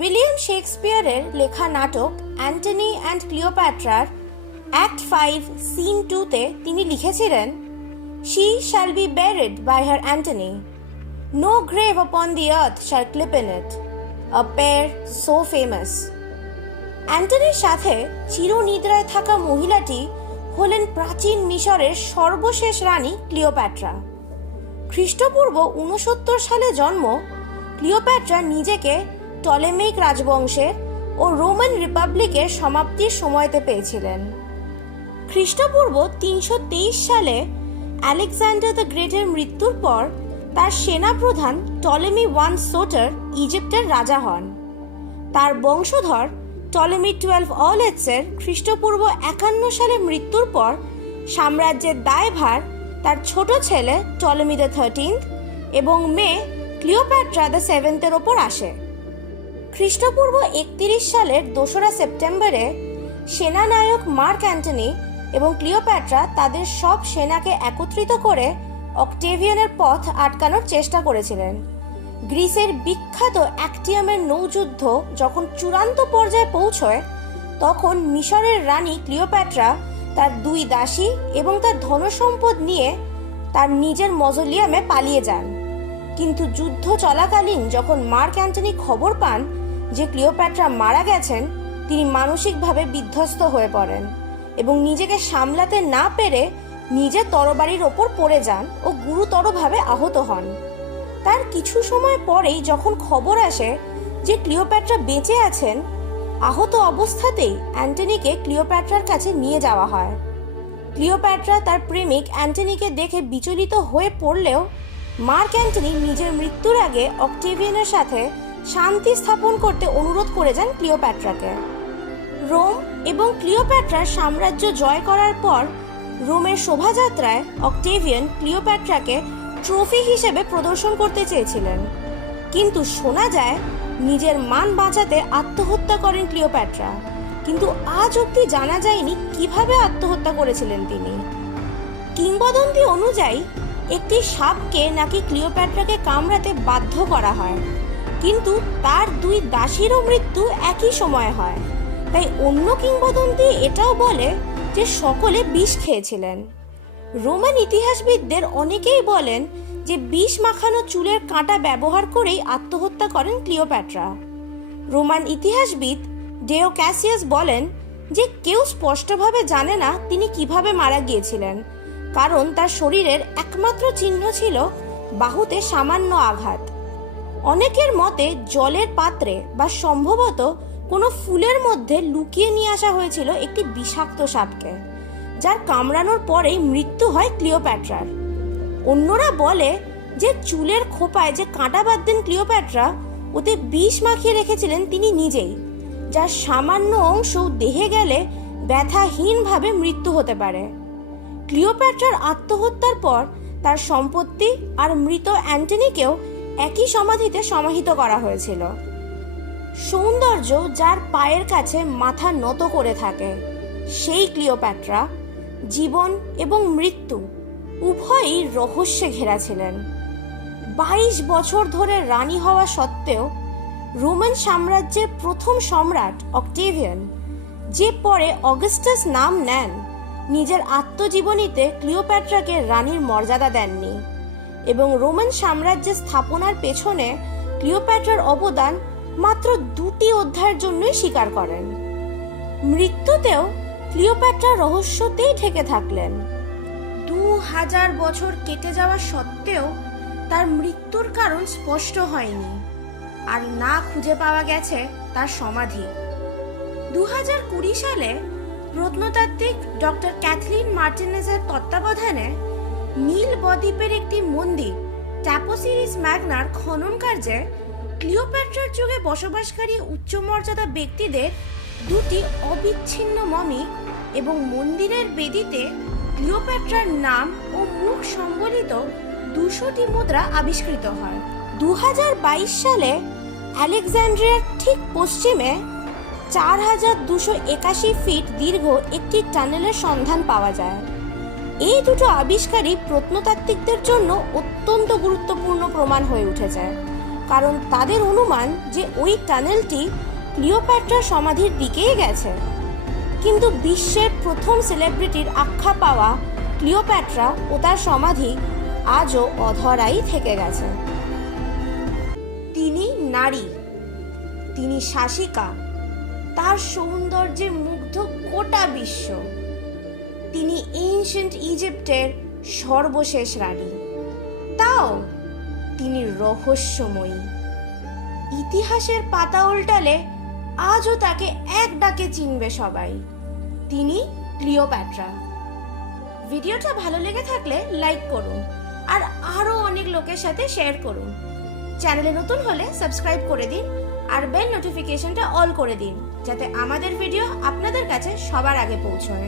William শেক্সপিয়ারের লেখা নাটক Antony and ক্লিওপ্যাট্রার act 5 scene 2-তে তিনি লিখেছিলেন, "She shall be buried by her Antony. No grave upon the earth shall clip in it. A pair so famous." অ্যান্টনির সাথে চিরনিদ্রায় থাকা মহিলাটি হলেন প্রাচীন মিশরের সর্বশেষ রানী ক্লিওপ্যাট্রা। খ্রিস্টপূর্ব 69 সালে জন্ম ক্লিওপ্যাট্রা নিজেকে টলেমিক রাজবংশের ও রোমান রিপাবলিকের সমাপ্তির সময়তে পেয়েছিলেন। খ্রিস্টপূর্ব 323 সালে আলেকজান্ডার দ্য গ্রেটের মৃত্যুর পর তার সেনাপ্রধান টলেমি ওয়ান সোটার ইজিপ্টের রাজা হন। তার বংশধর টলেমি 12 অলেটসের খ্রিস্টপূর্ব 51 সালে মৃত্যুর পর সাম্রাজ্যের দায়ভার তার ছোট ছেলে টলেমি দ্য 13 এবং মেয়ে ক্লিওপ্যাট্রা দ্য 7-এর ওপর আসে। খ্রিস্টপূর্ব 31 সালের 2রা সেপ্টেম্বরে সেনানায়ক মার্ক অ্যান্টনি এবং ক্লিওপ্যাট্রা তাদের সব সেনাকে একত্রিত করে অক্টেভিয়ানের পথ আটকানোর চেষ্টা করেছিলেন। গ্রিসের বিখ্যাত অ্যাক্টিয়ামের নৌযুদ্ধ যখন চূড়ান্ত পর্যায়ে পৌঁছয়, তখন মিশরের রানী ক্লিওপ্যাট্রা তার 2 দাসী এবং তার ধনসম্পদ নিয়ে তার নিজের মজলিয়ামে পালিয়ে যান। কিন্তু যুদ্ধ চলাকালীন যখন মার্ক অ্যান্টনি খবর পান যে ক্লিওপ্যাট্রা মারা গেছেন, তিনি মানসিকভাবে বিধ্বস্ত হয়ে পড়েন এবং নিজেকে সামলাতে না পেরে নিজের তরবারির ওপর পড়ে যান ও গুরুতরভাবে আহত হন। তার কিছু সময় পরেই যখন খবর আসে যে ক্লিওপ্যাট্রা বেঁচে আছেন, আহত অবস্থাতেই অ্যান্টনিকে ক্লিওপ্যাট্রার কাছে নিয়ে যাওয়া হয়। ক্লিওপ্যাট্রা তার প্রেমিক অ্যান্টনিকে দেখে বিচলিত হয়ে পড়লেও মার্ক অ্যান্টনি নিজের মৃত্যুর আগে অক্টেভিয়ানের সাথে শান্তি স্থাপন করতে অনুরোধ করে যান ক্লিওপ্যাট্রাকে। রোম এবং ক্লিওপ্যাট্রার সাম্রাজ্য জয় করার পর রোমের শোভাযাত্রায় অক্টেভিয়ান ক্লিওপ্যাট্রাকে ট্রফি হিসেবে প্রদর্শন করতে চেয়েছিলেন, কিন্তু শোনা যায় নিজের মান বাঁচাতে আত্মহত্যা করেন ক্লিওপ্যাট্রা, কিন্তু আজ অবধি জানা যায়নি কিভাবে আত্মহত্যা করেছিলেন তিনি। কিংবদন্তি অনুযায়ী একটি সাপকে নাকি ক্লিওপ্যাট্রাকে কামড়াতে বাধ্য করা হয়, কিন্তু তার 2 দাসীরও মৃত্যু একই সময় হয়। তাই অন্য কিংবদন্তি এটাও বলে যে সকলে বিষ খেয়েছিলেন। রোমান ইতিহাসবিদদের অনেকেই বলেন যে বিষ মাখানো চুলের কাঁটা ব্যবহার করেই আত্মহত্যা করেন ক্লিওপ্যাট্রা। রোমান ইতিহাসবিদ ডেও ক্যাসিয়াস বলেন যে কেউ স্পষ্টভাবে জানে না তিনি কিভাবে মারা গিয়েছিলেন, কারণ তার শরীরের একমাত্র চিহ্ন ছিল বাহুতে সামান্য আঘাত। অনেকের মতে জলের পাত্রে বা সম্ভবত কোনো ফুলের মধ্যে লুকিয়ে নিয়ে আসা হয়েছিল একটি বিষাক্ত সাপকে, যার কামড়ানোর পরেই মৃত্যু হয় ক্লিওপ্যাট্রার। অন্যরা বলে যে চুলের খোপায় যে কাঁটা বাঁধতেন ক্লিওপ্যাট্রা, ওতে বিষ মাখিয়ে রেখেছিলেন তিনি নিজেই, যার সামান্য অংশ দেহে গেলে ব্যথাহীনভাবে মৃত্যু হতে পারে। ক্লিওপ্যাট্রার আত্মহত্যার পর তার সম্পত্তি আর মৃত অ্যান্টনিকেও একই সমাধিতে সমাহিত করা হয়েছিল। সৌন্দর্য যার পায়ের কাছে মাথা নত করে থাকে, সেই ক্লিওপ্যাট্রা জীবন এবং মৃত্যু উভয়ই রহস্যে ঘেরা ছিলেন। 22 বছর ধরে রানী হওয়া সত্ত্বেও রোমান সাম্রাজ্যের প্রথম সম্রাট অক্টেভিয়ান, যে পরে অগাস্টাস নাম নেন, নিজের আত্মজীবনীতে ক্লিওপ্যাট্রাকে রানীর মর্যাদা দেননি এবং রোমান সাম্রাজ্যের স্থাপনার পেছনে ক্লিওপ্যাট্রার অবদান মাত্র 2টি অধ্যায়ের জন্যই স্বীকার করেন। মৃত্যুতেও ক্লিওপ্যাট্রা রহস্যতেই ঢেকে থাকলেন। 2000 বছর কেটে যাওয়া সত্ত্বেও তার মৃত্যুর কারণ স্পষ্ট হয়নি, আর না খুঁজে পাওয়া গেছে তার সমাধি। 2020 সালে প্রত্নতাত্ত্বিক ডক্টর ক্যাথরিন মার্টিনেজের তত্ত্বাবধানে নীল বদ্বীপের একটি মন্দির ট্যাপোসিরিস ম্যাগনার খনন কার্যে ক্লিওপ্যাট্রার যুগে বসবাসকারী উচ্চমর্যাদা ব্যক্তিদের 2টি অবিচ্ছিন্ন মমি এবং মন্দিরের বেদিতে ক্লিওপ্যাট্রার নাম ও মুখ সম্বলিত 200টি মুদ্রা আবিষ্কৃত হয়। 2022 সালে আলেকজান্ড্রিয়ার ঠিক পশ্চিমে 4281 ফিট দীর্ঘ একটি টানেলের সন্ধান পাওয়া যায়। এই দুটো আবিষ্কারই প্রত্নতাত্ত্বিকদের জন্য অত্যন্ত গুরুত্বপূর্ণ প্রমাণ হয়ে উঠেছে, কারণ তাদের অনুমান যে ওই টানেলটি ক্লিওপ্যাট্রার সমাধির দিকেই গেছে। কিন্তু বিশ্বের প্রথম সেলিব্রিটির আখ্যা পাওয়া ক্লিওপ্যাট্রা ও তার সমাধি আজও অধরাই থেকে গেছে। তিনি নারী, তিনি শাসিকা, তার সৌন্দর্যে মুগ্ধ গোটা বিশ্ব। তিনি এনশিয়েন্ট ইজিপ্টের সর্বশেষ রানী, তাও তিনি রহস্যময়ী। ইতিহাসের পাতা উল্টালে আজও তাকে এক ডাকে চিনবে সবাই। তিনি ক্লিওপ্যাট্রা। ভিডিওটা ভালো লেগে থাকলে লাইক করুন আর আরও অনেক লোকের সাথে শেয়ার করুন। চ্যানেলে নতুন হলে সাবস্ক্রাইব করে দিন আর বেল নোটিফিকেশনটা অল করে দিন, যাতে আমাদের ভিডিও আপনাদের কাছে সবার আগে পৌঁছয়।